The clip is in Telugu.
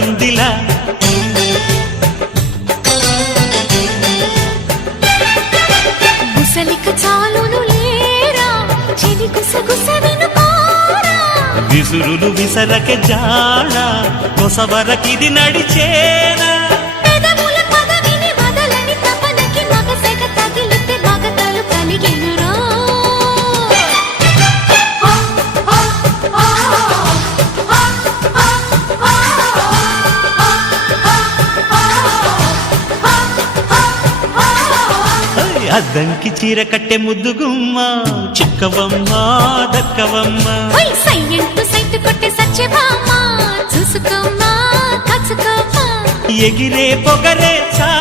పడిందిలా ముసలిక చాలును లేరా చెలి గుసగుస వినుకోరా విసురులు విసరక జాడ కొసవరకిది నడిచేనా పెదవుల పదవిని వదలని తపనకి మగసెగ తగిలితే మగతలు కలిగెనురా అద్దంకి చీర కట్టె ముద్దుగుమ్మ చిక్కవమ్మ దక్కవమ్మ సయ్యంటూ సైతు కొట్టే సత్యభామ చూసుకోమ్మా కాచుకోమ్మా ఎగిరే పొగరే